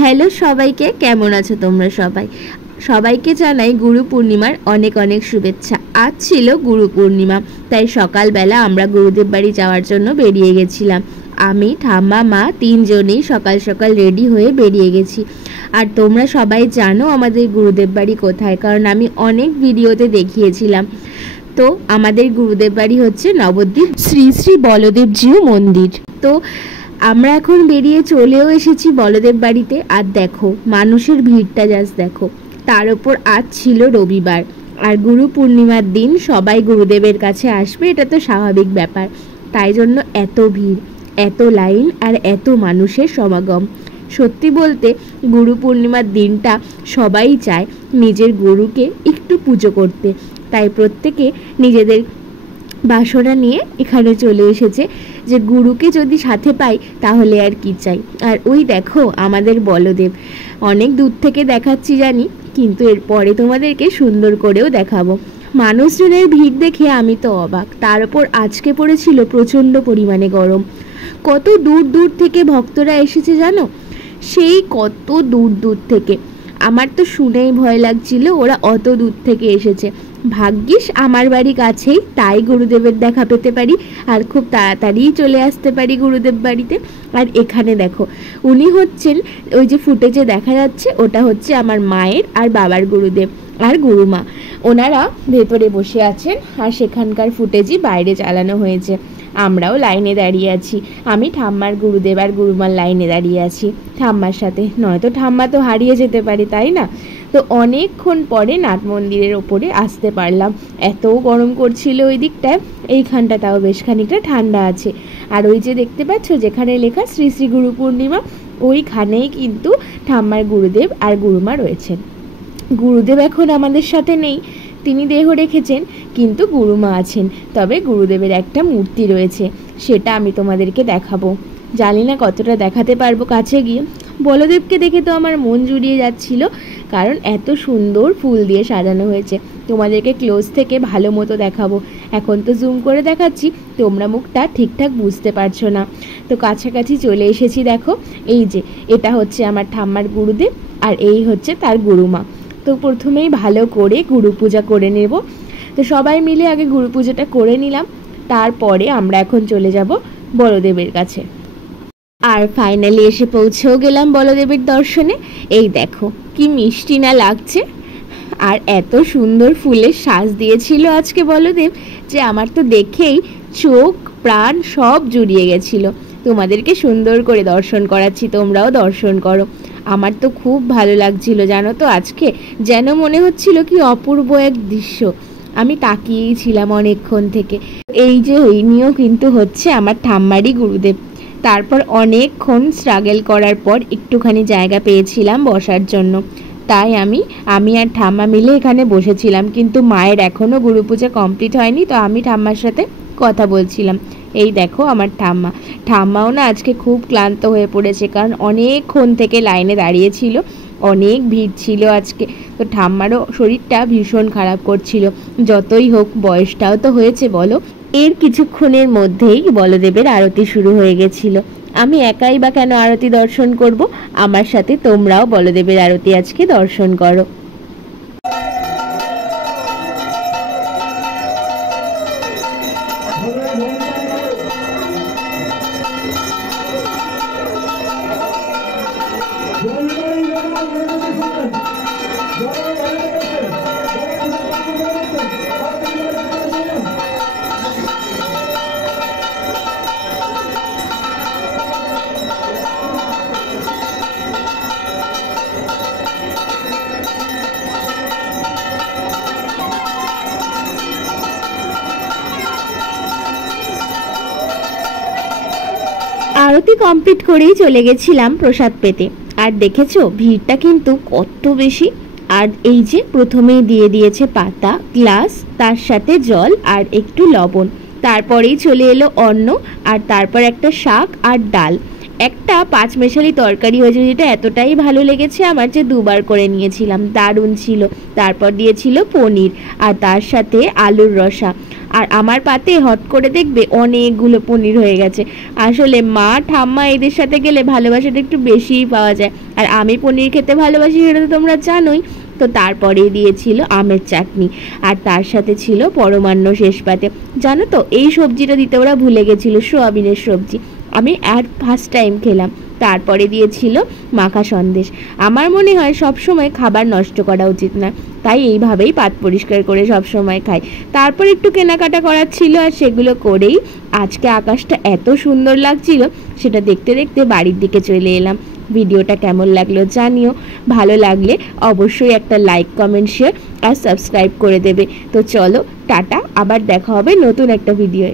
Hello সবাইকে, কেমন আছো তোমরা সবাই? সবাইকে জানাই গুরু পূর্ণিমার অনেক অনেক শুভেচ্ছা। আজ ছিল গুরু পূর্ণিমা, তাই সকালবেলা আমরা গুরুদেব বাড়ি যাওয়ার জন্য বেরিয়ে গেছিলাম। আমি, ঠাম্মা, মা তিনজনেই সকাল সকাল রেডি হয়ে বেরিয়ে গেছি। আর তোমরা সবাই জানো আমাদের গুরুদেব বাড়ি কোথায়, কারণ আমি অনেক ভিডিওতে দেখিয়েছিলাম। তো আমাদের গুরুদেব বাড়ি হচ্ছে নবদ্বীপ শ্রী শ্রী বলদেবজিউ মন্দির। তো আমরা এখন বেরিয়ে চলেও এসেছি বলদেব বাড়িতে। আর দেখো মানুষের ভিড়টা জাস্ট দেখো। তার ওপর আজ ছিল রবিবার, আর গুরু পূর্ণিমার দিন সবাই গুরুদেবের কাছে আসবে, এটা তো স্বাভাবিক ব্যাপার। তাই জন্য এত ভিড়, এত লাইন আর এত মানুষের সমাগম। সত্যি বলতে গুরু পূর্ণিমার দিনটা সবাই চায় নিজের গুরুকে একটু পুজো করতে, তাই প্রত্যেকে নিজেদের বাসনা নিয়ে এখানে চলে এসেছে যে গুরুকে যদি সাথে পাই তাহলে আর কি চাই। আর ওই দেখো আমাদের বলদেব, অনেক দূর থেকে দেখাচ্ছি জানি, কিন্তু এরপরে তোমাদেরকে সুন্দর করেও দেখাবো। মানুষজনের ভিড় দেখে আমি তো অবাক। তার উপর আজকে পড়েছিল প্রচণ্ড পরিমাণে গরম। কত দূর দূর থেকে ভক্তরা এসেছে জানো, সেই কত দূর দূর থেকে। আমার তো শুনেই ভয় লাগছিল ওরা অত দূর থেকে এসেছে। ভাগ্যিস আমার বাড়ি কাছেই, তাই গুরুদেবের দেখা পেতে পারি আর খুব তাড়াতাড়ি চলে আসতে পারি গুরুদেব বাড়িতে। আর এখানে দেখো উনি হচ্ছেন, ওই যে ফুটেজে দেখা যাচ্ছে ওটা হচ্ছে আমার মায়ের আর বাবার গুরুদেব আর গুরুমা। ওনারা ভেতরে বসে আছেন আর সেখানকার ফুটেজই বাইরে চালানো হয়েছে। আমরাও লাইনে দাঁড়িয়ে আছি। আমি ঠাম্মার গুরুদেব আর গুরুমার লাইনে দাঁড়িয়ে আছি ঠাম্মার সাথে, নয়তো ঠাম্মা তো হারিয়ে যেতে পারে, তাই না? তো অনেকক্ষণ পরে নাট মন্দিরের ওপরে আসতে পারলাম। এত গরম করছিল ওই দিকটায়, এইখানটা তাও বেশ খানিকটা ঠান্ডা আছে। আর ওই যে দেখতে পাচ্ছ যেখানে লেখা শ্রী শ্রী গুরু পূর্ণিমা, ওইখানেই কিন্তু ঠাম্মার গুরুদেব আর গুরুমা রয়েছেন। গুরুদেব এখন আমাদের সাথে নেই, তিনি দেহ রেখেছেন, কিন্তু গুরুমা আছেন। তবে গুরুদেবের একটা মূর্তি রয়েছে, সেটা আমি তোমাদেরকে দেখাবো। জানি না কতটা দেখাতে পারবো কাছে গিয়ে। বলদেবকে দেখে তো আমার মন জুড়িয়ে যাচ্ছিল, কারণ এত সুন্দর ফুল দিয়ে সাজানো হয়েছে। তোমাদেরকে ক্লোজ থেকে ভালো মতো দেখাবো। এখন তো জুম করে দেখাচ্ছি, তোমরা মুখটা ঠিকঠাক বুঝতে পারছো না। তো কাছাকাছি চলে এসেছি। দেখো এই যে এটা হচ্ছে আমার ঠাম্মার গুরুদেব, আর এই হচ্ছে তার গুরুমা। তো প্রথমেই ভালো করে গুরু পূজা করে নেব। তো সবাই মিলে আগে গুরু পূজাটা করে নিলাম, তারপরে আমরা এখন চলে যাব বলদেবের কাছে। আর ফাইনালি এসে পৌঁছেও গেলাম বলদেবের দর্শনে। এই দেখো কি মিষ্টি না লাগছে, আর এত সুন্দর ফুলের সাজ দিয়েছিল আজকে বলদেব যে আমার তো দেখেই চোখ প্রাণ সব জুড়িয়ে গেছিল। তোমাদেরকে সুন্দর করে দর্শন করাচ্ছি, তোমরাও দর্শন করো। আমার তো খুব ভালো লাগছিল জানো তো, আজকে যেন মনে হচ্ছিল কি অপূর্ব এক দৃশ্য। আমি তাকিয়েই ছিলাম অনেকক্ষণ থেকে। এই যে ইনিও কিন্তু হচ্ছে আমার ঠাম্মারই গুরুদেব। তারপর অনেকক্ষণ স্ট্রাগল করার পর একটুখানি জায়গা পেয়েছিলাম বসার জন্য, তাই আমি আর ঠাম্মা মিলে এখানে বসেছিলাম। কিন্তু মায়ের এখনও গুরু পূজা কমপ্লিট হয়নি, তো আমি ঠাম্মার সাথে কথা বলছিলাম। এই দেখো আমার ঠাম্মাও না আজকে খুব ক্লান্ত হয়ে পড়েছে, কারণ অনেকক্ষণ থেকে লাইনে দাঁড়িয়েছিল, অনেক ভিড় ছিল আজকে। তো ঠাম্মারও শরীরটা ভীষণ খারাপ করছিল। যতই হোক বয়সটাও তো হয়েছে বলো। এর কিছুক্ষণের মধ্যেই বলদেবের আরতি শুরু হয়ে গেছিল। আমি একাই বা কেন আরতি দর্শন করব, আমার সাথে তোমরাও বলদেবের আরতি আজকে দর্শন করো। আরতি কমপ্লিট করেই চলে গেছিলাম প্রসাদ পেতে। আর দেখেছো ভিড়টা কিন্তু কত বেশি। আর এই যে প্রথমেই দিয়ে দিয়েছে পাতা, গ্লাস, তার সাথে জল আর একটু লবণ। তারপরেই চলে এলো অন্ন, আর তারপর একটা শাক আর ডাল। একটা পাঁচমেশালি তরকারি হয়েছে, যেটা এতটাই ভালো লেগেছে আমার যে দুবার করে নিয়েছিলাম, দারুণ ছিল। তারপর দিয়েছিল পনির আর তার সাথে আলুর রসা। আর আমার পাতে হট করে দেখবে অনেকগুলো পনির হয়ে গেছে। আসলে মা ঠাম্মা এদের সাথে গেলে ভালোবাসাটা একটু বেশিই পাওয়া যায়, আর আমি পনির খেতে ভালোবাসি সেটা তো তোমরা জানোই। তো তারপরেই দিয়েছিল আমের চাটনি, আর তার সাথে ছিল পরমান্ন শেষ পাতে। জানো তো এই সবজিটা দিতে ওরা ভুলে গেছিলো, সোয়াবিনের সবজি। আমি আর ফার্স্ট টাইম খেলাম। তারপরে দিয়েছিল মাখা সন্দেশ। আমার মনে হয় সব সময় খাবার নষ্ট করা উচিত না, তাই এইভাবেই পাত পরিষ্কার করে সব সময় খাই। তারপর একটু কেনাকাটা করার ছিল, আর সেগুলো করেই আজকে আকাশটা এত সুন্দর লাগছিল, সেটা দেখতে দেখতে বাড়ির দিকে চলে এলাম। ভিডিওটা কেমন লাগলো জানিও, ভালো লাগলে অবশ্যই একটা লাইক, কমেন্ট, শেয়ার আর সাবস্ক্রাইব করে দেবে। তো চলো টাটা, আবার দেখা হবে নতুন একটা ভিডিওয়।